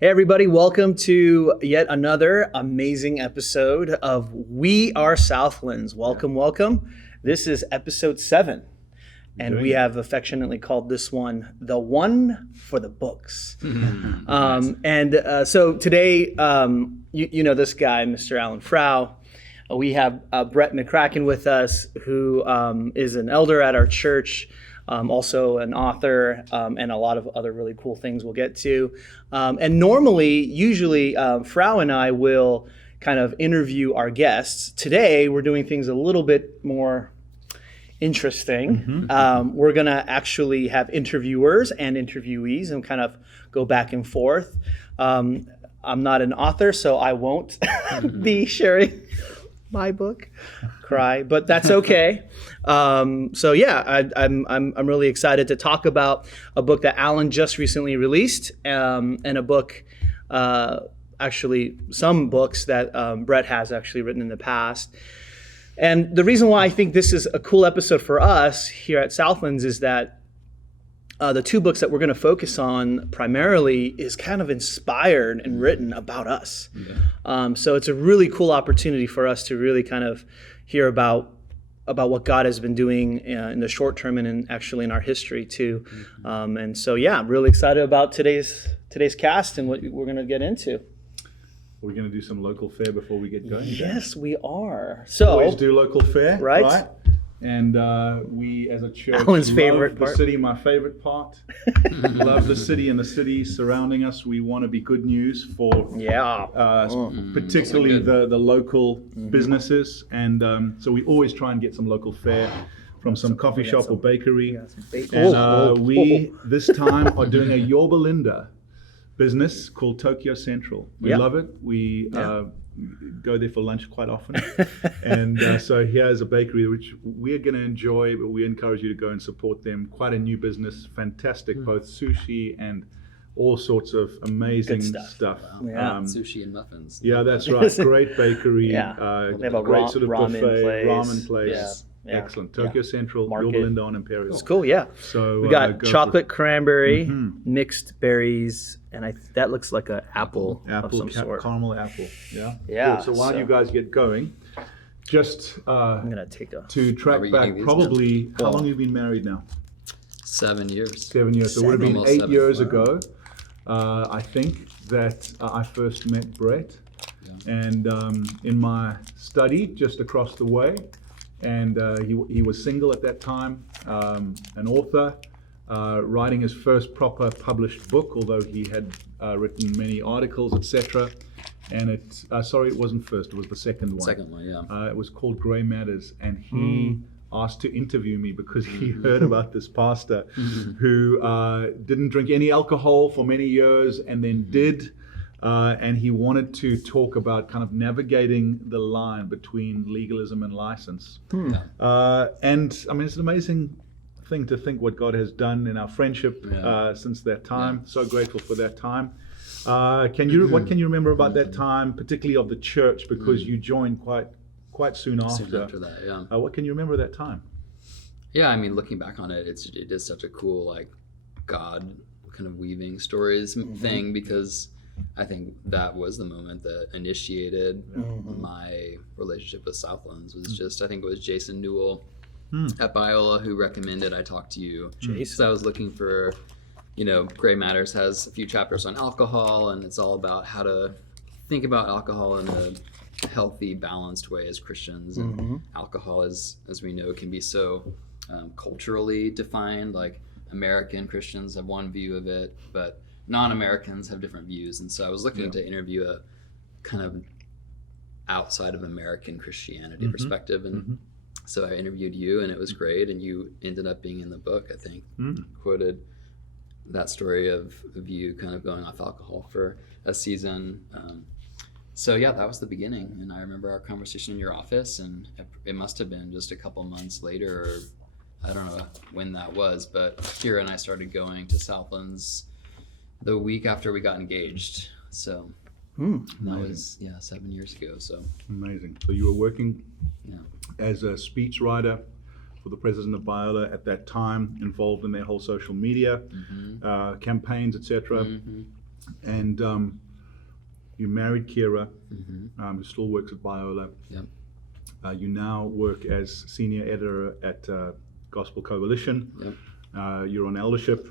Hey everybody, welcome to yet another amazing episode of We Are Southlands. Welcome. This is episode 7. And we have affectionately called this one the one for the books. So today, you know this guy, Mr. Alan Frau. We have Brett McCracken with us, who is an elder at our church, also an author, and a lot of other really cool things we'll get to. And usually, Frau and I will kind of interview our guests. Today, we're doing things a little bit more interesting. We're going to actually have interviewers and interviewees and kind of go back and forth. I'm not an author, so I won't be sharing my book, but that's okay. I'm really excited to talk about a book that Alan just recently released, and a book, actually some books that Brett has actually written in the past. And the reason why I think this is a cool episode for us here at Southlands is that the two books that we're going to focus on primarily is kind of inspired and written about us. So it's a really cool opportunity for us to really kind of hear about what God has been doing in the short term and actually in our history too. I'm really excited about today's cast and what we're going to get into. We're going to do some local fare before we get going. Yes, we are. So always do local fare, right? And we, as a church, Alan's love favorite the part. city. My favorite part. Love the city and the city surrounding us. We want to be good news for, particularly the local businesses, and so we always try and get some local fare from some coffee shop or bakery. And we this time are doing a Yorba Linda business called Tokyo Central. We love it. We go there for lunch quite often. And so here's a bakery which we're going to enjoy, but we encourage you to go and support them. Quite a new business, fantastic, both sushi and all sorts of amazing stuff. Sushi and muffins. Yeah, that's right. Great bakery. They have a great sort of ramen buffet, place. ramen place. Yeah. Excellent. Tokyo Central, Market. Yorba Linda on Imperial. It's cool, yeah. So we got go chocolate cranberry, mixed berries, and that looks like an apple of some sort. Caramel apple. Yeah. Yeah. Cool. So while you guys get going, just I'm gonna take to track back. Probably, how long have you been married now? 7 years. 7 years. So it would have been Almost 8 7. years ago. I think that I first met Brett, and in my study just across the way. And he was single at that time, an author, writing his first proper published book, although he had written many articles, etc. And it wasn't first, it was the second one. Second one, yeah. It was called Grey Matters, and he asked to interview me because he heard about this pastor who didn't drink any alcohol for many years and then did. And he wanted to talk about kind of navigating the line between legalism and license. And I mean, it's an amazing thing to think what God has done in our friendship since that time. So grateful for that time. What can you remember about that time, particularly of the church, because you joined quite soon after? Soon after that, yeah. What can you remember of that time? Yeah, I mean, looking back on it, it is such a cool, like, God kind of weaving stories thing, because I think that was the moment that initiated my relationship with Southlands. I think it was Jason Newell at Biola who recommended I talk to you. So I was looking for, Grey Matters has a few chapters on alcohol, and it's all about how to think about alcohol in a healthy, balanced way as Christians. And alcohol, as we know, can be so culturally defined. Like, American Christians have one view of it, but non-Americans have different views. And so I was looking to interview a kind of outside of American Christianity perspective. And so I interviewed you, and it was great. And you ended up being in the book, I think. Quoted that story of you kind of going off alcohol for a season. That was the beginning. And I remember our conversation in your office, and it must have been just a couple months later, or I don't know when that was, but Kira and I started going to Southlands the week after we got engaged. So that was 7 years ago. So amazing. So you were working as a speech writer for the president of Biola at that time, involved in their whole social media campaigns, etc. And you married Kira, who still works at Biola. Yep. You now work as senior editor at Gospel Coalition. Yep. You're on eldership,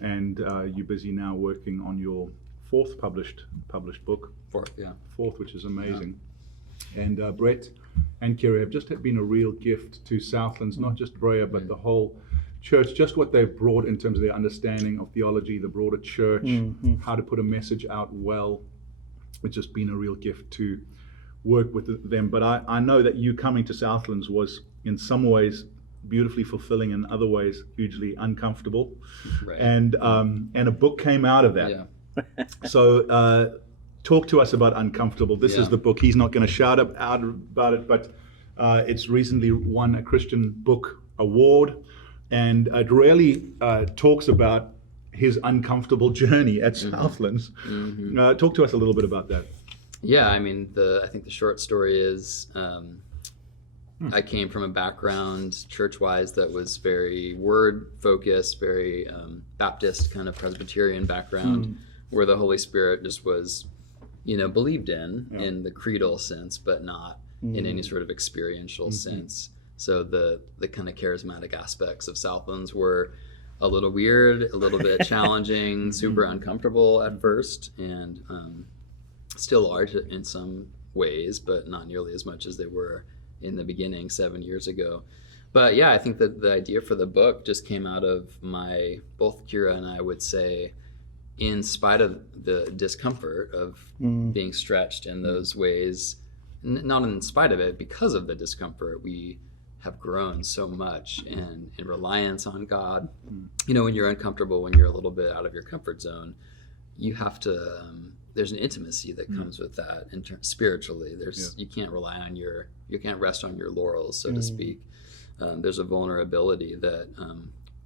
and you're busy now working on your fourth published book. Fourth, which is amazing. Yeah. And Brett and Kira have just been a real gift to Southlands, not just Brea, but the whole church, just what they've brought in terms of their understanding of theology, the broader church, how to put a message out well. It's just been a real gift to work with them. But I know that you coming to Southlands was in some ways beautifully fulfilling, in other ways hugely uncomfortable. Right. And a book came out of that. Yeah. So talk to us about Uncomfortable. This is the book. He's not going to shout out about it, but it's recently won a Christian Book Award, and it really talks about his uncomfortable journey at Southlands. Talk to us a little bit about that. Yeah, I mean, I think the short story is I came from a background church-wise that was very word-focused, very Baptist kind of Presbyterian background, where the Holy Spirit just was, believed in the creedal sense, but not in any sort of experiential sense. So the kind of charismatic aspects of Southlands were a little weird, a little bit challenging, super uncomfortable at first, and still are in some ways, but not nearly as much as they were in the beginning 7 years ago. But yeah, I think that the idea for the book just came out of both Kira and I would say, in spite of the discomfort of being stretched in those ways, not in spite of it, because of the discomfort, we have grown so much in reliance on God. When you're uncomfortable, when you're a little bit out of your comfort zone, you have to, there's an intimacy that comes with that spiritually. You can't you can't rest on your laurels, so to speak. There's a vulnerability that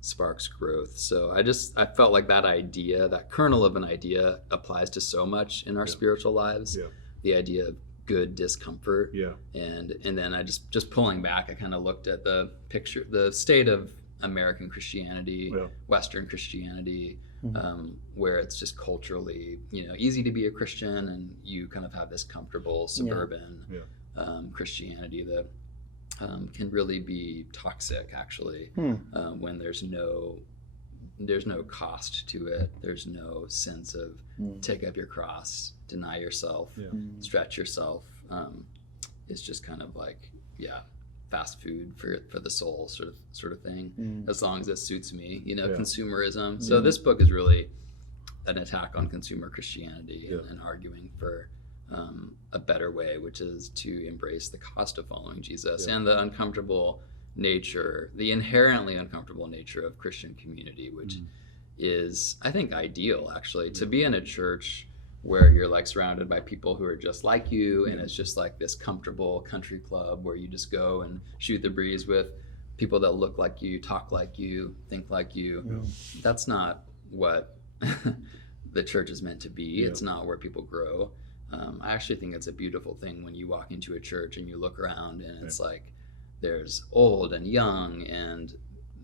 sparks growth. So I felt like that idea, that kernel of an idea, applies to so much in our spiritual lives. The idea of good discomfort. And then I just pulling back, I kind of looked at the picture, the state of American Christianity, Western Christianity, where it's just culturally, easy to be a Christian, and you kind of have this comfortable suburban Christianity that can really be toxic, actually, when there's no cost to it. There's no sense of take up your cross, deny yourself, stretch yourself. It's just kind of like, fast food for the soul sort of thing, as long as it suits me, consumerism. So this book is really an attack on consumer Christianity and arguing for a better way, which is to embrace the cost of following Jesus and the uncomfortable nature, the inherently uncomfortable nature of Christian community, which is, I think, ideal, actually, to be in a church where you're like surrounded by people who are just like you, and it's just like this comfortable country club where you just go and shoot the breeze with people that look like you, talk like you, think like you. That's not what the church is meant to be. It's not where people grow. I actually think it's a beautiful thing when you walk into a church and you look around and it's like there's old and young and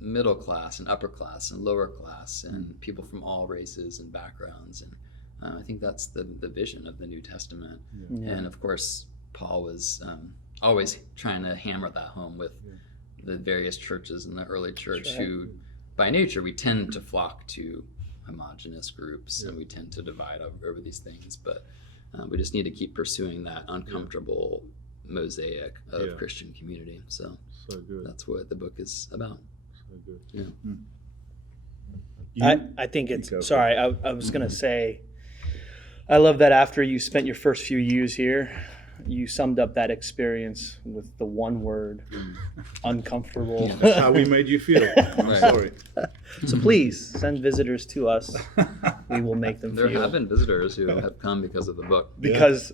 middle class and upper class and lower class and people from all races and backgrounds, and I think that's the vision of the New Testament. And of course Paul was always trying to hammer that home with the various churches in the early church who by nature we tend to flock to homogenous groups and we tend to divide over these things, but we just need to keep pursuing that uncomfortable mosaic of Christian community. So good. That's what the book is about. So good. I think it's, sorry, I was going to say, I love that after you spent your first few years here, you summed up that experience with the one word, uncomfortable. That's how we made you feel. I'm sorry. So please send visitors to us. We will make them There feel. have been visitors who have come because of the book. Because,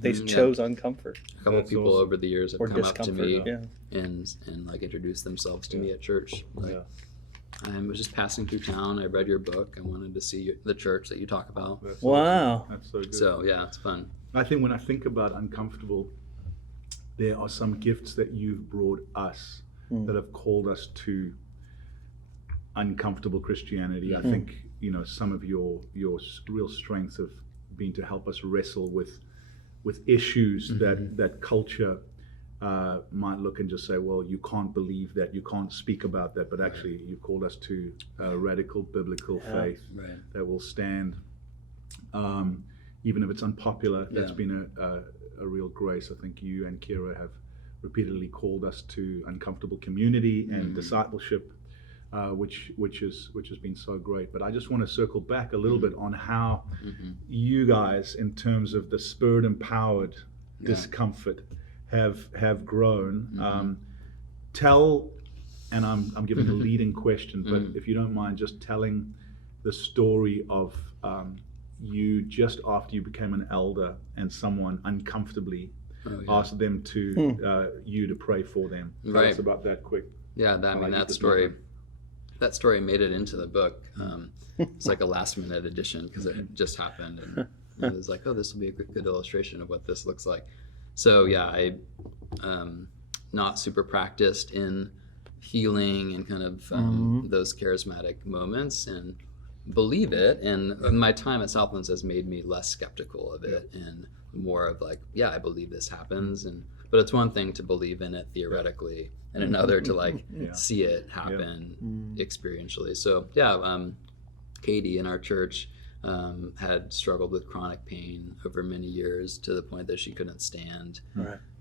they chose uncomfort. A couple of people over the years have Or come up to me discomfort, and like introduced themselves to me at church. Like, I was just passing through town. I read your book. I wanted to see the church that you talk about. That's Wow. Awesome. That's so good. So yeah, it's fun. I think when I think about uncomfortable, there are some gifts that you've brought us that have called us to uncomfortable Christianity. I think, you know, some of your real strengths have been to help us wrestle with issues that culture might look and just say, well, you can't believe that, you can't speak about that, but actually you called us to a radical biblical faith that will stand, even if it's unpopular. That's been a real grace. I think you and Kira have repeatedly called us to uncomfortable community and discipleship, which has been so great. But I just want to circle back a little bit on how you guys, in terms of the spirit empowered discomfort, have grown. Tell, and I'm giving a leading question, but if you don't mind just telling the story of you just after you became an elder and someone uncomfortably asked them to you to pray for them. Tell us about that quick. Yeah, that story made it into the book. It's like a last minute addition because it just happened, and it was like, oh, this will be a good illustration of what this looks like. So yeah, I not super practiced in healing and kind of those charismatic moments, and believe it. And my time at Southlands has made me less skeptical of it and more of like, yeah, I believe this happens. But it's one thing to believe in it theoretically, and another to like see it happen experientially. So yeah, Katie in our church had struggled with chronic pain over many years to the point that she couldn't stand.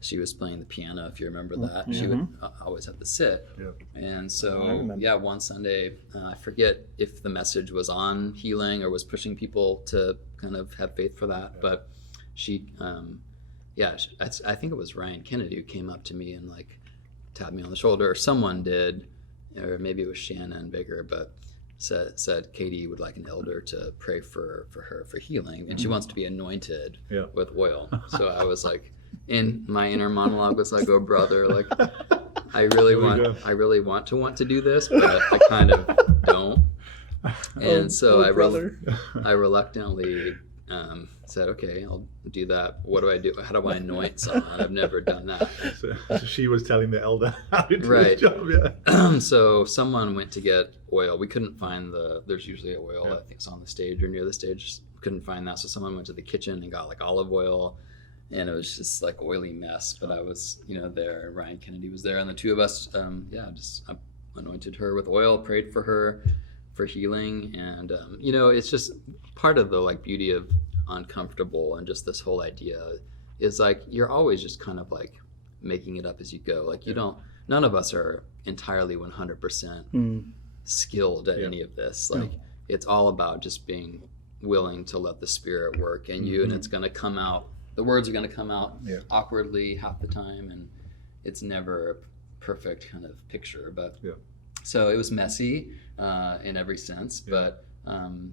She was playing the piano, if you remember that. She would always have to sit. And so one Sunday, I forget if the message was on healing or was pushing people to kind of have faith for that, but she I think it was Ryan Kennedy who came up to me and like tapped me on the shoulder, or someone did, or maybe it was Shannon Bigger, but said Katie would like an elder to pray for her for healing, and she wants to be anointed with oil. So I was like, in my inner monologue was like, oh brother, like I really want to do this, but I kind of don't. And so I reluctantly said, okay, I'll do that. What do I do? How do I anoint someone? I've never done that. So she was telling the elder how to do his job. So someone went to get oil. We couldn't find there's usually oil, I think it's on the stage or near the stage. Couldn't find that. So someone went to the kitchen and got like olive oil, and it was just like oily mess. But I was, there. Ryan Kennedy was there, and the two of us, just anointed her with oil, prayed for her for healing. And, it's just part of the like beauty of uncomfortable, and just this whole idea is like you're always just kind of like making it up as you go. Like none of us are entirely 100% skilled at any of this. Like it's all about just being willing to let the Spirit work in you, and it's going to come out. The words are going to come out awkwardly half the time, and it's never a perfect kind of picture. But so it was messy in every sense, but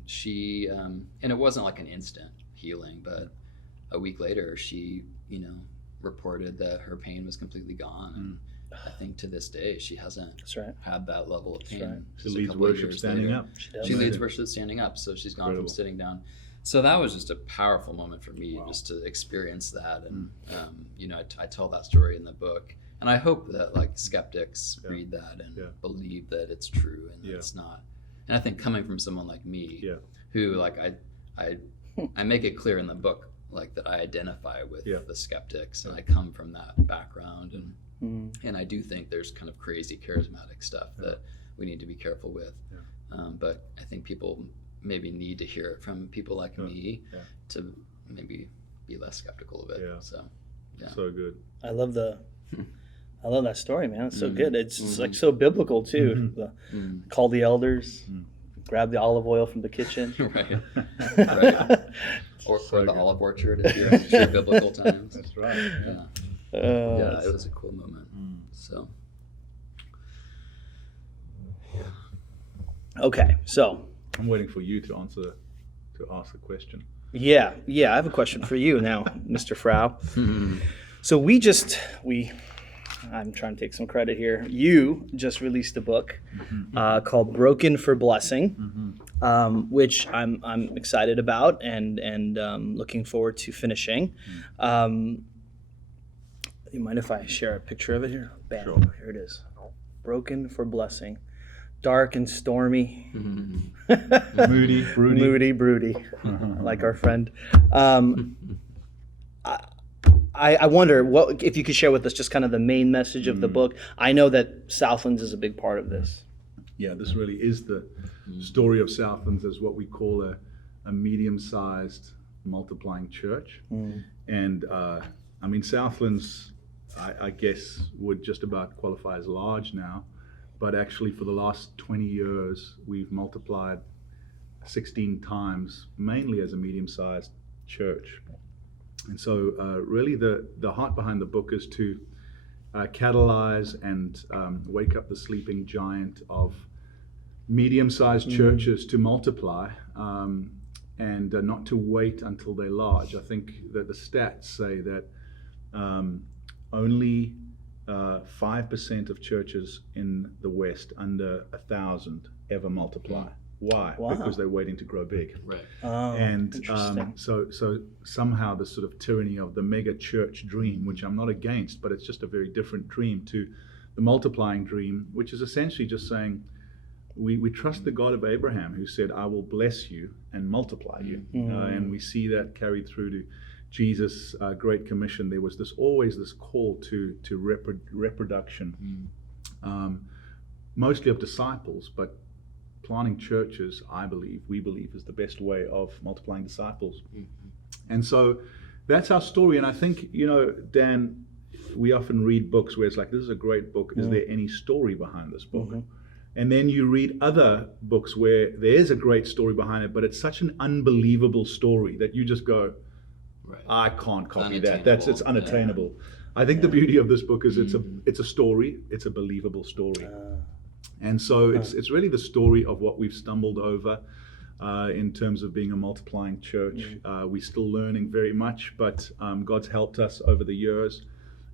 she and it wasn't like an instant healing, but a week later she reported that her pain was completely gone, and I think to this day she hasn't had that level of pain. She leads worship standing up. She leads worship standing up, so she's gone from sitting down. So that was just a powerful moment for me, just to experience that. And I tell that story in the book, and I hope that like skeptics read that and believe that it's true and it's not. And I think coming from someone like me, who like I make it clear in the book like that I identify with the skeptics, and I come from that background, and I do think there's kind of crazy charismatic stuff that we need to be careful with. But I think people maybe need to hear it from people like me to maybe be less skeptical of it. So good. I love that story, man. It's so good. It's like so biblical too. Call the elders, grab the olive oil from the kitchen. Right. Or for the olive orchard if you're biblical times. That's right. It was a cool moment. So. Okay, so. I'm waiting for you to ask the question. Yeah, I have a question for you now, Mr. Frau. So I'm trying to take some credit here. You just released a book called Broken for Blessing, which I'm excited about and looking forward to finishing. You mind if I share a picture of it here? Bam, Here it is. Broken for Blessing. dark and stormy, Moody, broody. moody, broody, like our friend. I wonder what if you could share with us just kind of the main message of the book. I know that Southlands is a big part of this. Yeah, this really is the story of Southlands as what we call a medium-sized multiplying church. And I mean, Southlands, I guess, would just about qualify as large now. But actually, for the last 20 years, we've multiplied 16 times, mainly as a medium-sized church. And so really the heart behind the book is to catalyze and wake up the sleeping giant of medium-sized churches to multiply and not to wait until they're large. I think that the stats say that only 5% of churches in the West under 1,000 ever multiply. Why? Wow. Because they're waiting to grow big. Right. Oh, And interesting. so somehow the sort of tyranny of the mega church dream, which I'm not against, but it's just a very different dream to the multiplying dream, which is essentially just saying, we trust the God of Abraham, who said, I will bless you and multiply you. And we see that carried through to Jesus' Great Commission. There was always this call to reproduction, mostly of disciples, but planting churches, we believe, is the best way of multiplying disciples. And so that's our story. And I think, Dan, we often read books where it's like, this is a great book. Is there any story behind this book? And then you read other books where there is a great story behind it, but it's such an unbelievable story that you just go, I can't copy that. It's unattainable. I think the beauty of this book is it's a story. It's a believable story. And so it's really the story of what we've stumbled over in terms of being a multiplying church. We're still learning very much, but God's helped us over the years,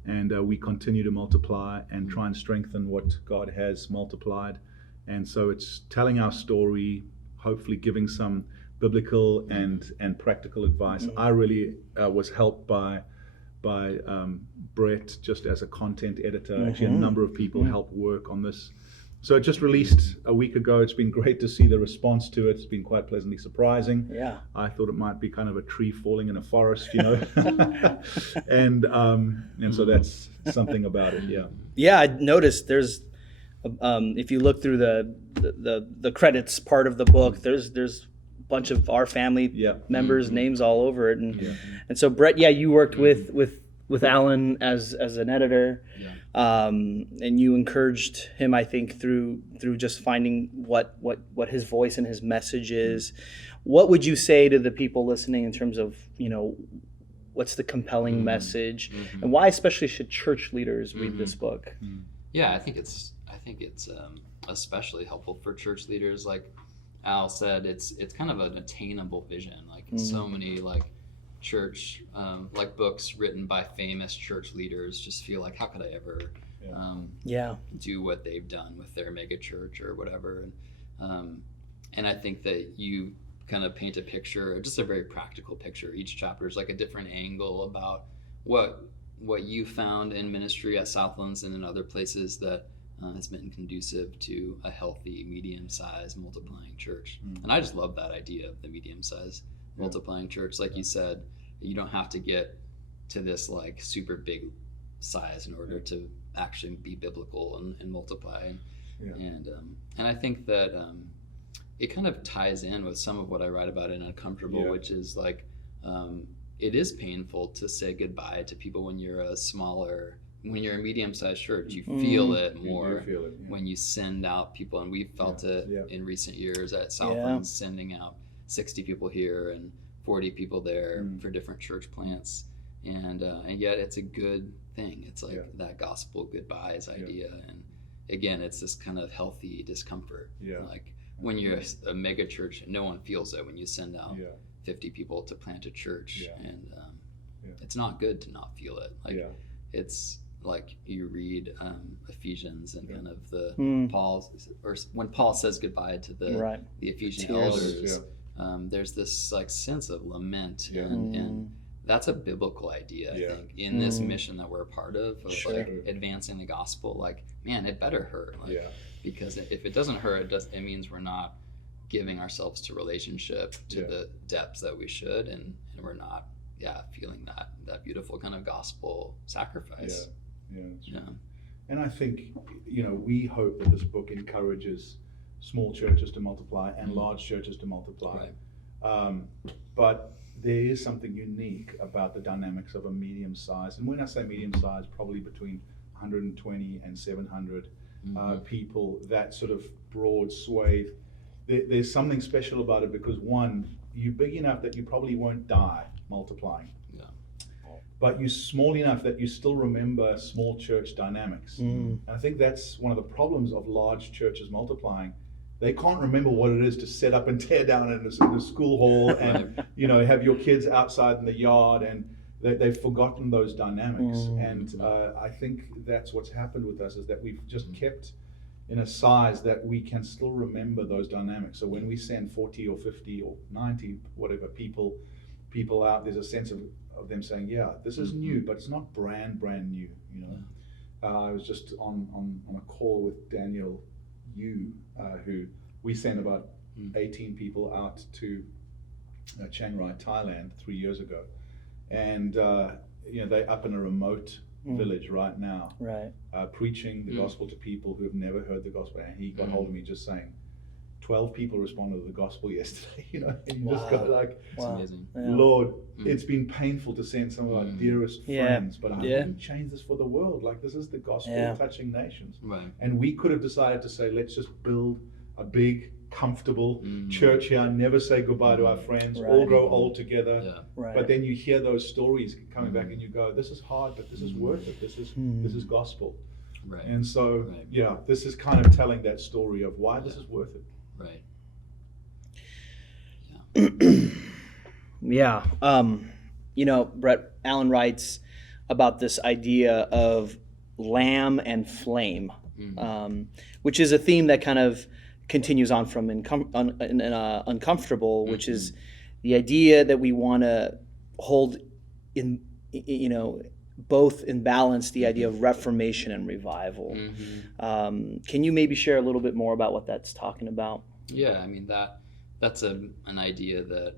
and we continue to multiply and try and strengthen what God has multiplied. And so it's telling our story, hopefully giving some biblical and practical advice. I really was helped by Brett just as a content editor. Actually, a number of people helped work on this. So it just released a week ago. It's been great to see the response to it. It's been quite pleasantly surprising. Yeah. I thought it might be kind of a tree falling in a forest, and so that's something about it. Yeah. Yeah, I noticed there's, if you look through the credits part of the book, there's a bunch of our family members' names all over it, and so Brett, you worked with Alan as an editor. And you encouraged him, I think, through just finding what his voice and his message is. What would you say to the people listening in terms of, what's the compelling message, and why especially should church leaders read this book? Yeah, I think it's especially helpful for church leaders. Like Al said, it's kind of an attainable vision. Like so many church books written by famous church leaders just feel like, how could I ever do what they've done with their mega church or whatever, and I think that you kind of paint a picture, just a very practical picture. Each chapter is like a different angle about what you found in ministry at Southlands and in other places that has been conducive to a healthy medium-sized multiplying church. And I just love that idea of the medium-sized multiplying church. Like you said, you don't have to get to this super big size in order to actually be biblical and multiply. And I think that it kind of ties in with some of what I write about in Uncomfortable, which is it is painful to say goodbye to people when you're a medium-sized church. You feel it more when you send out people, and we've felt it in recent years at Southlands, sending out 60 people here and 40 people there for different church plants, and yet it's a good thing. It's that gospel goodbyes idea, and again, it's this kind of healthy discomfort. Like when you're a mega church, no one feels it when you send out 50 people to plant a church, and it's not good to not feel it. It's like you read Ephesians and kind of the when Paul says goodbye to the Ephesian elders. There's this sense of lament, and that's a biblical idea, I think, in this mission that we're a part of advancing the gospel. Man, it better hurt. because if it doesn't hurt, it means we're not giving ourselves to relationship to the depths that we should, and we're not feeling that beautiful kind of gospel sacrifice. And I think, we hope that this book encourages small churches to multiply and large churches to multiply. But there is something unique about the dynamics of a medium size, and when I say medium size, probably between 120 and 700 people, that sort of broad swathe. There's something special about it because, one, you're big enough that you probably won't die multiplying. But you're small enough that you still remember small church dynamics. And I think that's one of the problems of large churches multiplying. They can't remember what it is to set up and tear down in the school hall and have your kids outside in the yard, and they've forgotten those dynamics. And I think that's what's happened with us, is that we've just kept in a size that we can still remember those dynamics. So when we send 40 or 50 or 90, whatever people out, there's a sense of them saying, this is new, but it's not brand new. I was just on a call with Daniel Yu, who we sent about 18 people out to Chiang Rai, Thailand 3 years ago, and they're up in a remote village right now, preaching the gospel to people who have never heard the gospel. And he got hold of me just saying, 12 people responded to the gospel yesterday, and you just go like, It's amazing. Lord, it's been painful to send some of our dearest friends, but I wouldn't change this for the world. Like, this is the gospel touching nations. And we could have decided to say, let's just build a big, comfortable church here, never say goodbye to our friends, all grow old together. But then you hear those stories coming back and you go, this is hard, but this is worth it. This is gospel. And so, this is kind of telling that story of why this is worth it. Brett Allen writes about this idea of lamb and flame, which is a theme that kind of continues on from Uncomfortable, which is the idea that we want to hold in, both in balance, the idea of reformation and revival. Can you maybe share a little bit more about what that's talking about? Yeah, I mean, that's an idea that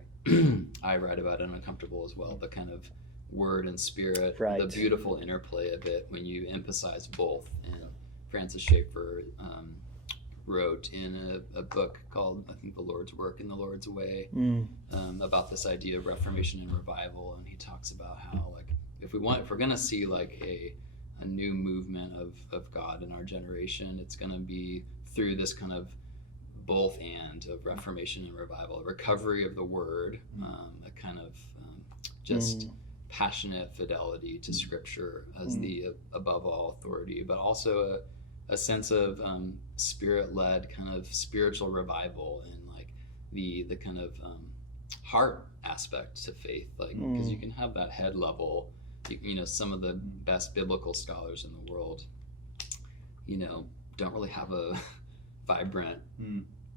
I write about in Uncomfortable as well, the kind of word and spirit, the beautiful interplay of it when you emphasize both. And Francis Schaeffer wrote in a book called, I think, The Lord's Work and the Lord's Way, about this idea of reformation and revival. And he talks about how, like, if we're going to see like a new movement of God in our generation, it's going to be through this kind of both and of reformation and revival, a recovery of the word, a kind of just passionate fidelity to Scripture as the above all authority, but also a sense of spirit-led kind of spiritual revival and like the kind of heart aspect to faith, like because you can have that head level. Some of the best biblical scholars in the world, don't really have a vibrant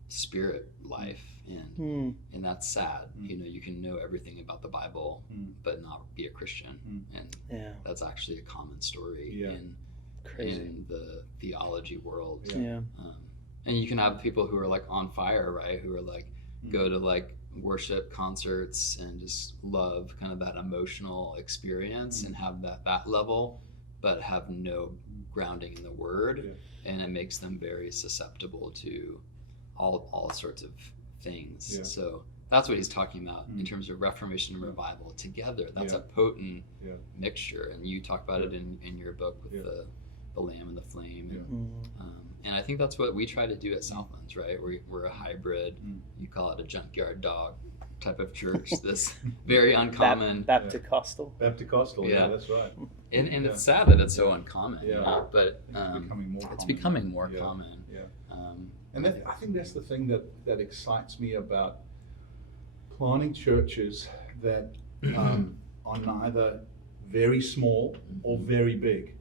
spirit life, and that's sad. You can know everything about the Bible but not be a Christian, and that's actually a common story in the theology world. And you can have people who are like on fire, right, who are like go to like worship concerts and just love kind of that emotional experience and have that level, but have no grounding in the word, and it makes them very susceptible to all sorts of things. So that's what he's talking about in terms of reformation and revival together. That's a potent mixture, and you talk about it in your book with the lamb and the flame. And I think that's what we try to do at Southlands, right? We're a hybrid, you call it a junkyard dog type of church, this very uncommon Baptist-costal. Yeah, that's right. And it's sad that it's so uncommon, but it's becoming more common. And I think that's the thing that excites me about planting churches that are neither very small or very big.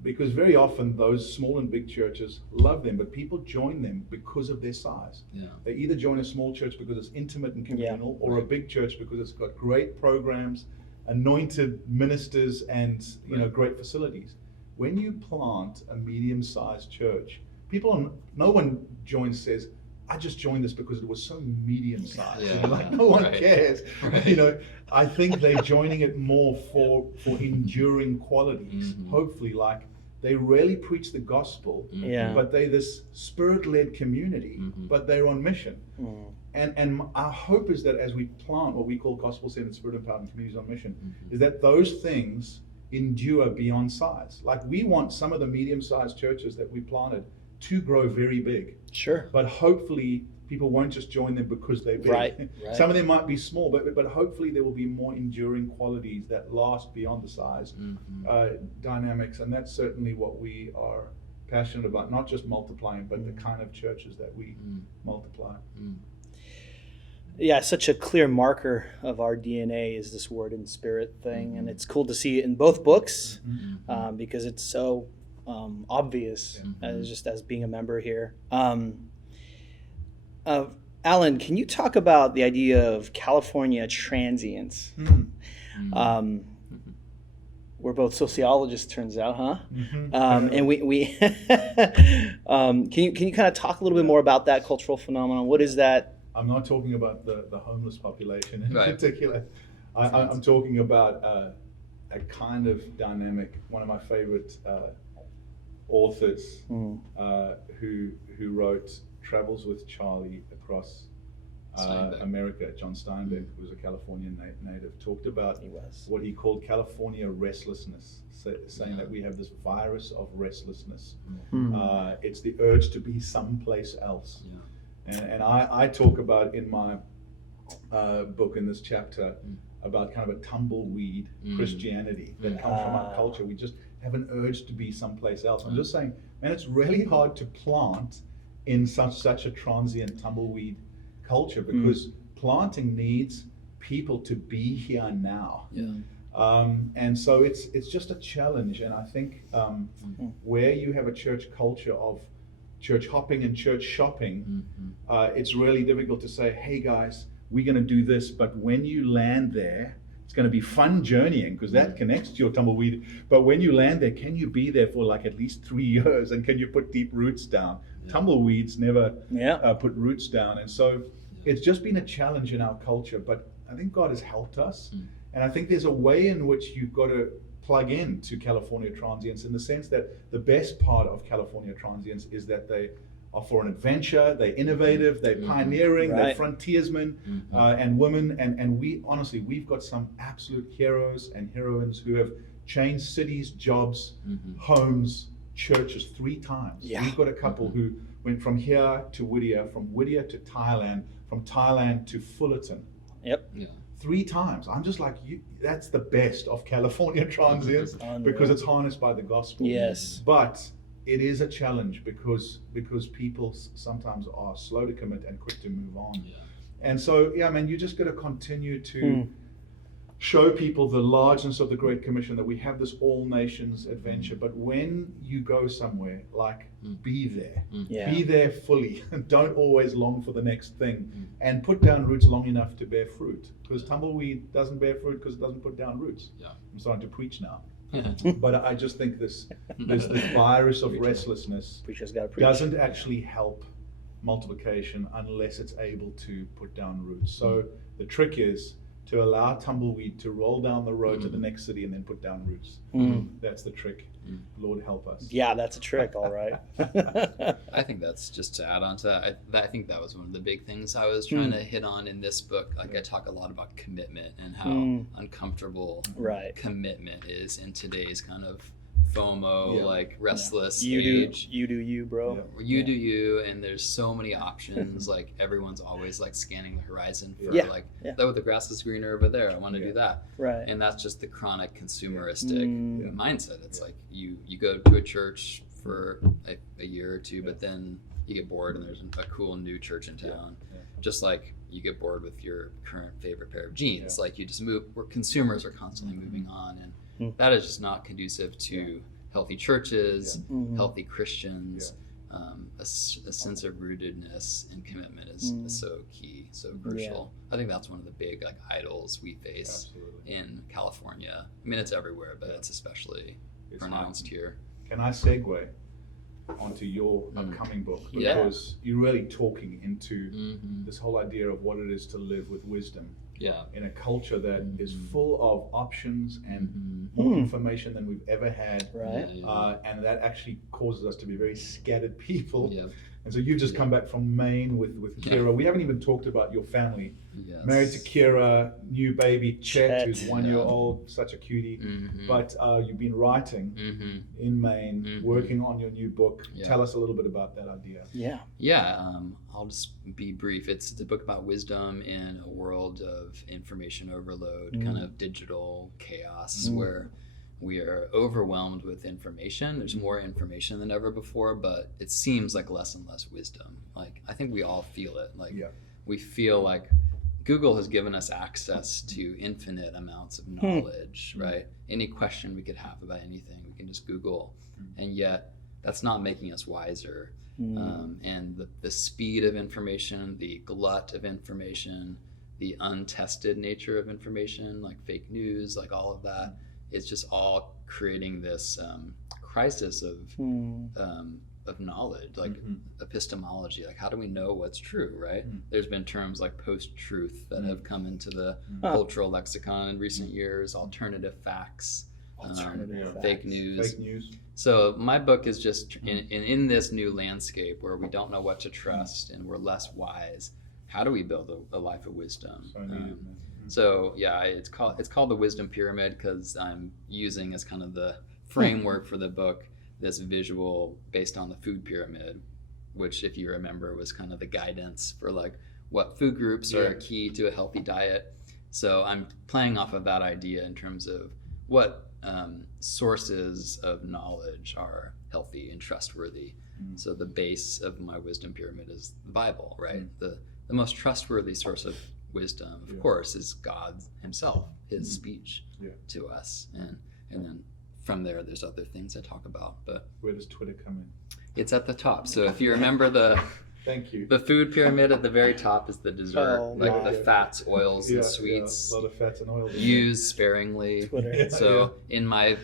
Because very often those small and big churches love them, but people join them because of their size. They either join a small church because it's intimate and communal, or a big church because it's got great programs, anointed ministers, and great facilities. When you plant a medium-sized church, no one says, I just joined this because it was so medium sized. Yeah. Like no one Right. cares. Right. I think they're joining it more for enduring qualities. Mhm. Hopefully, like they really preach the gospel, Yeah. but they're this spirit-led community, Mhm. but they're on mission. Mm. And our hope is that as we plant what we call gospel-centered, spirit-empowered communities on mission, Mhm. is that those things endure beyond size. Like we want some of the medium-sized churches that we planted to grow very big, Sure. but hopefully people won't just join them because they're big. Right. Some of them might be small, but hopefully there will be more enduring qualities that last beyond the size Mhm. dynamics, and that's certainly what we are passionate about, not just multiplying, but the kind of churches that we Mm. multiply. Mm. Yeah, such a clear marker of our DNA is this word and spirit thing, and it's cool to see it in both books because it's so obvious as being a member here. Alan, can you talk about the idea of California transients? We're both sociologists, turns out, huh? And we can you kind of talk a little bit more about that cultural phenomenon? What is that? I'm not talking about the homeless population in Right. particular. I'm talking about a kind of dynamic. One of my favorite authors who wrote Travels with Charlie across Steinbeck. America, John Steinbeck, who was a Californian native, talked about what he called California restlessness, saying that we have this virus of restlessness. It's the urge to be someplace else. Yeah. And I talk about in my book, in this chapter, about kind of a tumbleweed Christianity that comes from our culture. We just have an urge to be someplace else. I'm just saying, man, it's really hard to plant in such a transient tumbleweed culture because planting needs people to be here now. Yeah. And so it's just a challenge. And I think where you have a church culture of church hopping and church shopping, it's really difficult to say, hey guys, we're going to do this, but when you land there, it's going to be fun journeying because that connects to your tumbleweed. But when you land there, can you be there for like at least 3 years, and can you put deep roots down? Tumbleweeds never put roots down. And so it's just been a challenge in our culture, but I think God has helped us. And I think there's a way in which you've got to plug in to California transients, in the sense that the best part of California transients is that they are for an adventure, they're innovative, they're pioneering, they're frontiersmen and women, and we honestly, we've got some absolute heroes and heroines who have changed cities, jobs, homes, churches 3 times. We've got a couple who went from here to Whittier, from Whittier to Thailand, from Thailand to Fullerton. Yep. Yeah. 3 times. I'm just like, that's the best of California transients because it's harnessed by the gospel. Yes. But it is a challenge because people sometimes are slow to commit and quick to move on. Yeah. And so, yeah, man, you just got to continue to show people the largeness of the Great Commission, that we have this all nations adventure. But when you go somewhere, like, be there. Yeah. Be there fully. Don't always long for the next thing. And put down roots long enough to bear fruit. Because tumbleweed doesn't bear fruit because it doesn't put down roots. Yeah. I'm starting to preach now. But I just think this virus of restlessness Preacher's got to preach. doesn't actually help multiplication unless it's able to put down roots. So the trick is to allow tumbleweed to roll down the road to the next city and then put down roots. That's the trick. Lord help us. Yeah, that's a trick, all right. I think that's just to add on to that. I think that was one of the big things I was trying to hit on in this book. Like I talk a lot about commitment and how uncomfortable commitment is in today's kind of FOMO, like restless age. You do you, bro. You do you, and there's so many options. Like everyone's always like scanning the horizon for though the grass is greener over there, I want to do that. Right. And that's just the chronic consumeristic mindset. It's like you go to a church for a year or 2, but then you get bored and there's a cool new church in town. Just like you get bored with your current favorite pair of jeans. Like you just move, where consumers are constantly moving on, and that is just not conducive to healthy churches, healthy Christians. A sense of rootedness and commitment is so key, so crucial. I think that's one of the big like idols we face in California. I mean, it's everywhere, but it's especially pronounced here. Can I segue? onto your upcoming book, Yeah. because you're really talking into Mm-hmm. this whole idea of what it is to live with wisdom Yeah. in a culture that is full of options and Mm-hmm. more information than we've ever had. Right. And that actually causes us to be very scattered people. Yeah. And so you've just come back from Maine with Kira. We haven't even talked about your family. Yes. Married to Kira, new baby Chet, who's Chet. 1 year old, such a cutie. Mm-hmm. But you've been writing Mm-hmm. in Maine, Mhm. working on your new book. Yeah. Tell us a little bit about that idea. Yeah. Yeah, I'll just be brief. It's a book about wisdom in a world of information overload, kind of digital chaos, where we are overwhelmed with information. There's more information than ever before, but it seems like less and less wisdom. Like, I think we all feel it. Like, Yeah. we feel like Google has given us access to infinite amounts of knowledge, right? Any question we could have about anything, we can just Google. And yet, that's not making us wiser. And the speed of information, the glut of information, the untested nature of information, like fake news, like all of that, it's just all creating this crisis of knowledge, like epistemology. Like, how do we know what's true, right? There's been terms like post-truth that have come into the cultural lexicon in recent years, alternative facts, fake news. Fake news. So my book is just in this new landscape where we don't know what to trust and we're less wise. How do we build a life of wisdom? So needed, man. So yeah, it's called the Wisdom Pyramid because I'm using as kind of the framework for the book this visual based on the food pyramid, which, if you remember, was kind of the guidance for like what food groups are key to a healthy diet. So I'm playing off of that idea in terms of what sources of knowledge are healthy and trustworthy. So the base of my wisdom pyramid is the Bible, right? The most trustworthy source of wisdom, of course, is God himself, his speech to us. And then from there, there's other things I talk about, but Where does Twitter come in? it's at the top. So if you remember the Thank you. food pyramid, at the very top is the dessert, Oh, like wow. the fats, oils, and Yeah, sweets. a lot of fats and oils. Use sparingly. Twitter. Yeah. So in my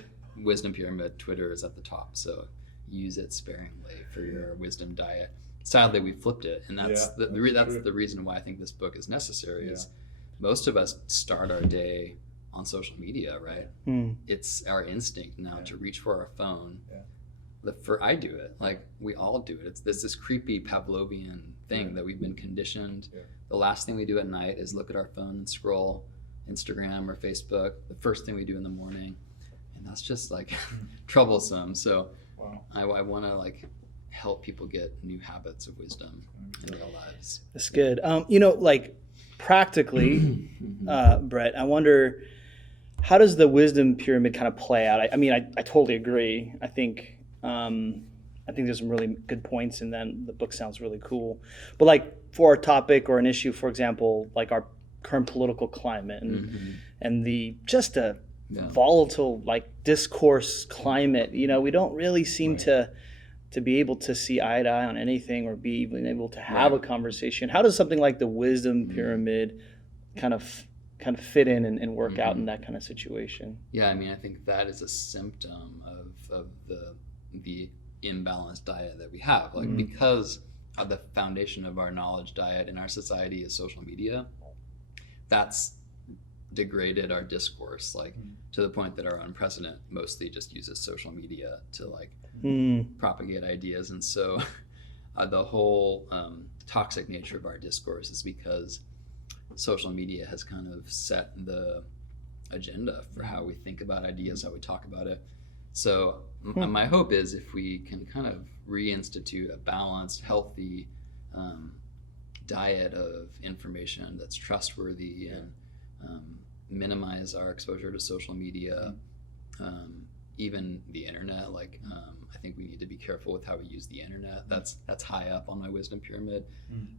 wisdom pyramid, Twitter is at the top. So use it sparingly for your wisdom diet. Sadly, we flipped it, and that's Yeah, that's true. the reason why I think this book is necessary. Is most of us start our day on social media, right? It's our instinct now to reach for our phone. I do it. Like, we all do it. It's this creepy Pavlovian thing that we've been conditioned. The last thing we do at night is look at our phone and scroll Instagram or Facebook. The first thing we do in the morning, and that's just like troublesome. So I want to like help people get new habits of wisdom in their lives. That's good. Like practically, Brett, I wonder, how does the wisdom pyramid kind of play out? I mean, I totally agree. I think there's some really good points, and then the book sounds really cool. But like for our topic or an issue, for example, like our current political climate and the just a volatile like discourse climate, we don't really seem to be able to see eye to eye on anything or be even able to have a conversation. How does something like the wisdom pyramid kind of fit in and work out in that kind of situation? Yeah, I mean, I think that is a symptom of the imbalanced diet that we have. Like, because of the foundation of our knowledge diet in our society is social media, that's degraded our discourse, like to the point that our own president mostly just uses social media to like propagate ideas. And so the whole toxic nature of our discourse is because social media has kind of set the agenda for how we think about ideas, how we talk about it. So my hope is if we can kind of reinstitute a balanced, healthy diet of information that's trustworthy and minimize our exposure to social media, even the internet. Like, I think we need to be careful with how we use the internet. That's high up on my wisdom pyramid,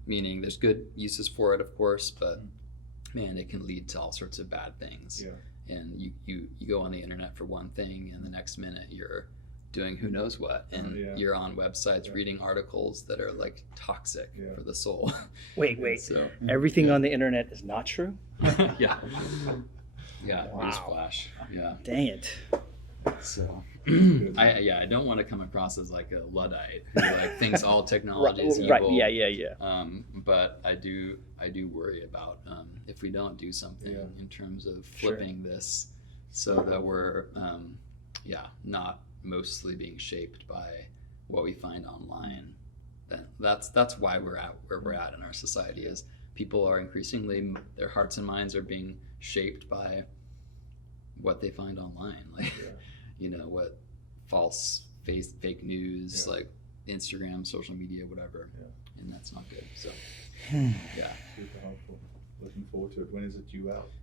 meaning there's good uses for it, of course, but man, it can lead to all sorts of bad things. And you go on the internet for one thing, and the next minute you're doing who knows what, and you're on websites reading articles that are like toxic for the soul. Wait. So Everything on the internet is not true? yeah. Wow. Newsflash. Yeah. Dang it. So I don't want to come across as like a Luddite who like thinks all technology is evil. Right. Yeah. But I do worry about if we don't do something in terms of flipping this so that we're not mostly being shaped by what we find online. That's why we're at where we're at in our society. Is people are increasingly, their hearts and minds are being shaped by what they find online, like what false fake news, like Instagram, social media, whatever, and that's not good. So Super helpful. Looking forward to it. When is it due out?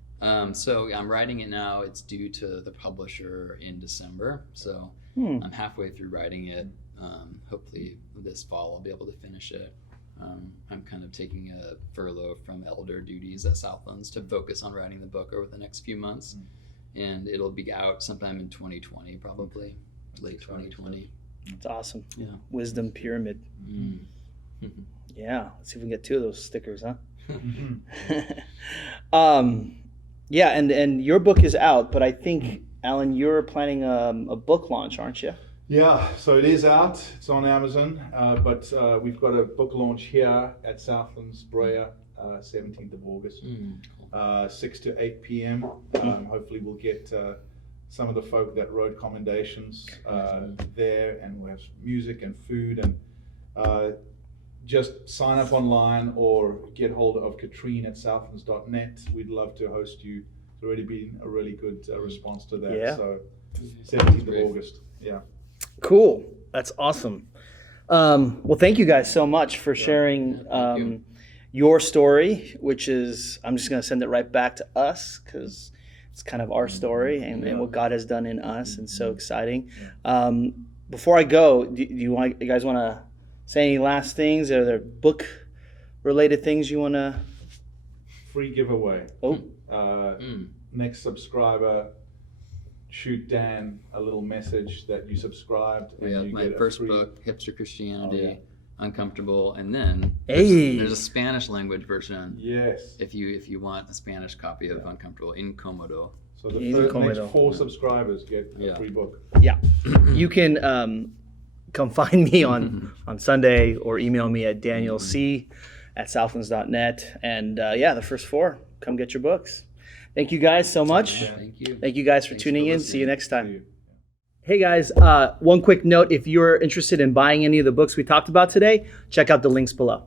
So I'm writing it now. It's due to the publisher in December. So I'm halfway through writing it. Hopefully this fall I'll be able to finish it. I'm kind of taking a furlough from elder duties at Southlands to focus on writing the book over the next few months. And it'll be out sometime in 2020, probably late 2020. It's awesome. Yeah. Wisdom Pyramid. Yeah. Let's see if we can get 2 of those stickers, huh? And your book is out, but I think, Alan, you're planning a book launch, aren't you? Yeah, so it is out. It's on Amazon, but we've got a book launch here at Southlands Brea, 17th of August, 6 to 8 p.m. Hopefully we'll get some of the folk that wrote commendations there, and we'll have music and food, and just sign up online or get hold of Katrine at southlands.net. We'd love to host you. It's already been a really good response to that. Yeah. So 17th of August. Yeah. Cool. That's awesome. Well, thank you guys so much for sharing your story, which is, I'm just going to send it right back to us because it's kind of our story and what God has done in us, and so exciting. Before I go, do you guys want to say any last things? Are there book related things you want to? Free giveaway. Next subscriber, shoot Dan a little message that you subscribed. We have my first book, Hipster Christianity, Uncomfortable, and then Hey. there's a Spanish language version. Yes. If you want a Spanish copy of Uncomfortable, Incómodo. So the next 4 subscribers get a free book. Yeah. You can come find me on Sunday or email me at danielc@southlands.net. And the first 4, come get your books. Thank you guys so much. Thank you. Thank you guys for Thanks tuning for in. listening. See you next time. Hey guys, one quick note. If you're interested in buying any of the books we talked about today, check out the links below.